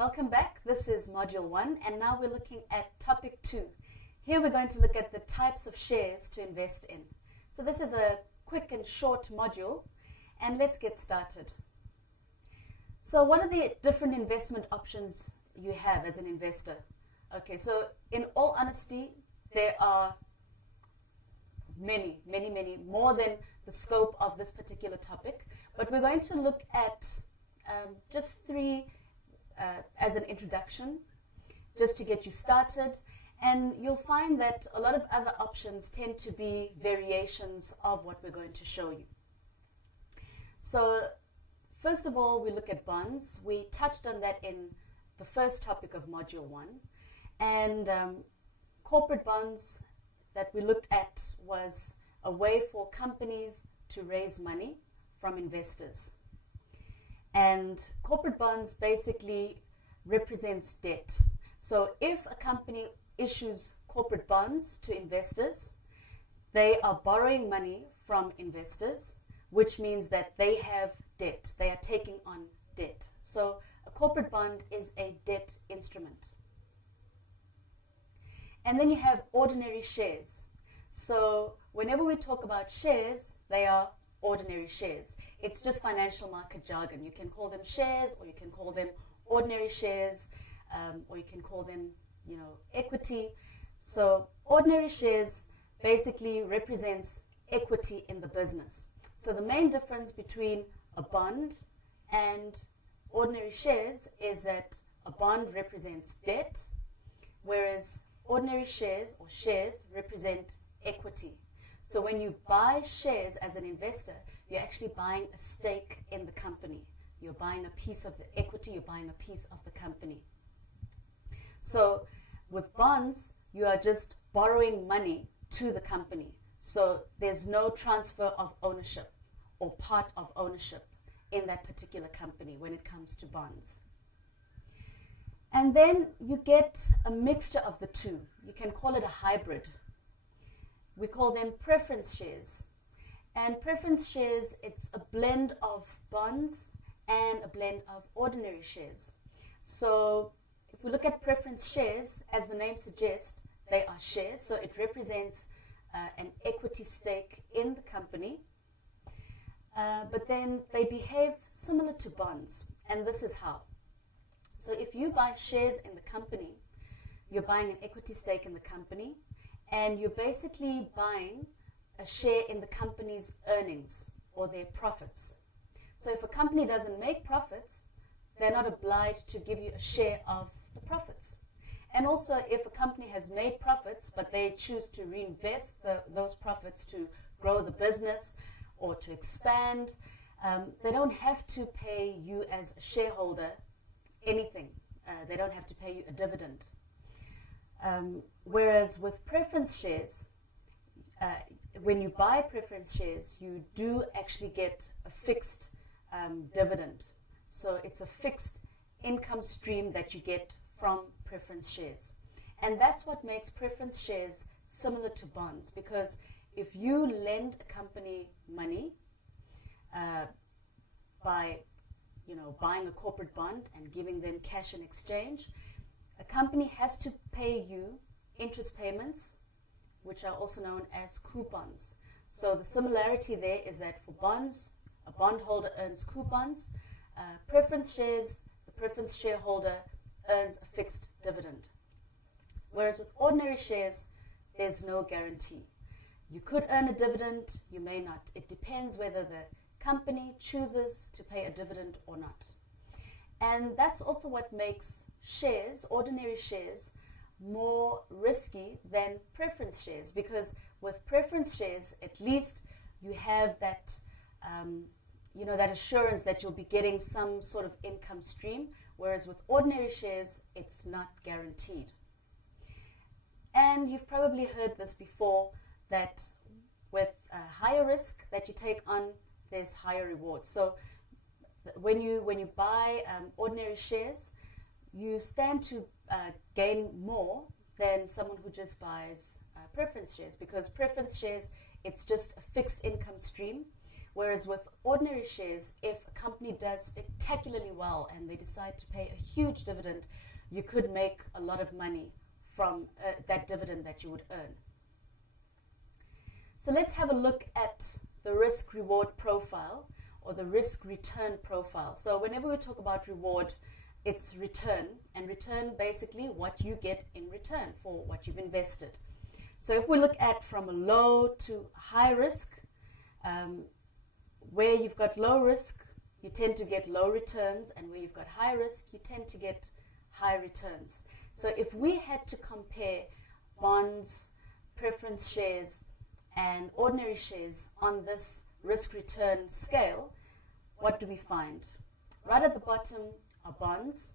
Welcome back. This is Module 1 and now we're looking at Topic 2. Here we're going to look at the types of shares to invest in. So this is a quick and short module and let's get started. So what are the different investment options you have as an investor? Okay, so in all honesty, there are many, more than the scope of this particular topic, but we're going to look at just three as an introduction, just to get you started, and you'll find that a lot of other options tend to be variations of what we're going to show you. So first of all, we look at bonds. We touched on that in the first topic of Module 1, and corporate bonds that we looked at was a way for companies to raise money from investors. And corporate bonds basically represents debt. So if a company issues corporate bonds to investors, they are borrowing money from investors, which means that they have debt. They are taking on debt. So a corporate bond is a debt instrument. And then you have ordinary shares. So whenever we talk about shares, they are ordinary shares. It's just financial market jargon. You can call them shares, or you can call them ordinary shares, or you can call them, equity. So ordinary shares basically represents equity in the business. So the main difference between a bond and ordinary shares is that a bond represents debt, whereas ordinary shares or shares represent equity. So when you buy shares as an investor, you're actually buying a stake in the company. You're buying a piece of the equity, you're buying a piece of the company. So with bonds, you are just borrowing money to the company. So there's no transfer of ownership or part of ownership in that particular company when it comes to bonds. And then you get a mixture of the two. You can call it a hybrid. We call them preference shares. And preference shares, it's a blend of bonds and a blend of ordinary shares. So if we look at preference shares, as the name suggests, they are shares. So it represents an equity stake in the company. But then they behave similar to bonds. And this is how. So if you buy shares in the company, you're buying an equity stake in the company, and you're basically buying a share in the company's earnings or their profits. So if a company doesn't make profits, they're not obliged to give you a share of the profits. And also if a company has made profits, but they choose to reinvest those profits to grow the business or to expand, they don't have to pay you as a shareholder anything. They don't have to pay you a dividend. Whereas with preference shares, when you buy preference shares, you do actually get a fixed dividend. So it's a fixed income stream that you get from preference shares. And that's what makes preference shares similar to bonds, because if you lend a company money by buying a corporate bond and giving them cash in exchange, a company has to pay you interest payments, which are also known as coupons. So the similarity there is that for bonds, a bondholder earns coupons. Preference shares, the preference shareholder earns a fixed dividend. Whereas with ordinary shares, there's no guarantee. You could earn a dividend, you may not. It depends whether the company chooses to pay a dividend or not. And that's also what makes shares, ordinary shares, more risky than preference shares, because with preference shares, at least you have that, that assurance that you'll be getting some sort of income stream, whereas with ordinary shares, it's not guaranteed. And you've probably heard this before, that with a higher risk that you take on, there's higher rewards. So when you buy ordinary shares, you stand to gain more than someone who just buys preference shares, because preference shares, it's just a fixed income stream, Whereas with ordinary shares, if a company does spectacularly well and they decide to pay a huge dividend, you could make a lot of money from that dividend that you would earn. So let's have a look at the risk-reward profile or the risk-return profile. So whenever we talk about reward, it's return, and return basically what you get in return for what you've invested. So if we look at from a low to high risk, where you've got low risk, you tend to get low returns, and where you've got high risk, you tend to get high returns. So if we had to compare bonds, preference shares, and ordinary shares on this risk-return scale, what do we find? Right at the bottom are bonds,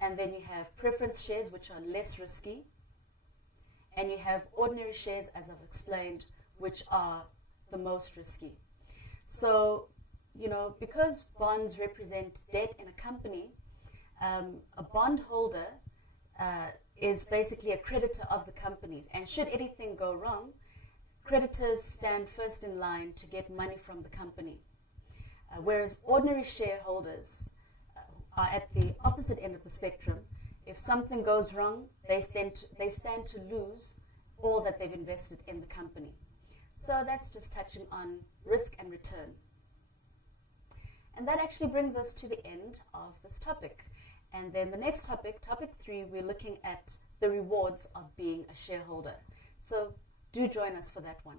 and then you have preference shares, which are less risky, and you have ordinary shares, as I've explained, which are the most risky. So, because bonds represent debt in a company, a bondholder is basically a creditor of the companies, and should anything go wrong, creditors stand first in line to get money from the company. Whereas ordinary shareholders are at the opposite end of the spectrum. If something goes wrong, they stand to lose all that they've invested in the company. So that's just touching on risk and return. And that actually brings us to the end of this topic. And then the next topic, topic 3, we're looking at the rewards of being a shareholder. So do join us for that one.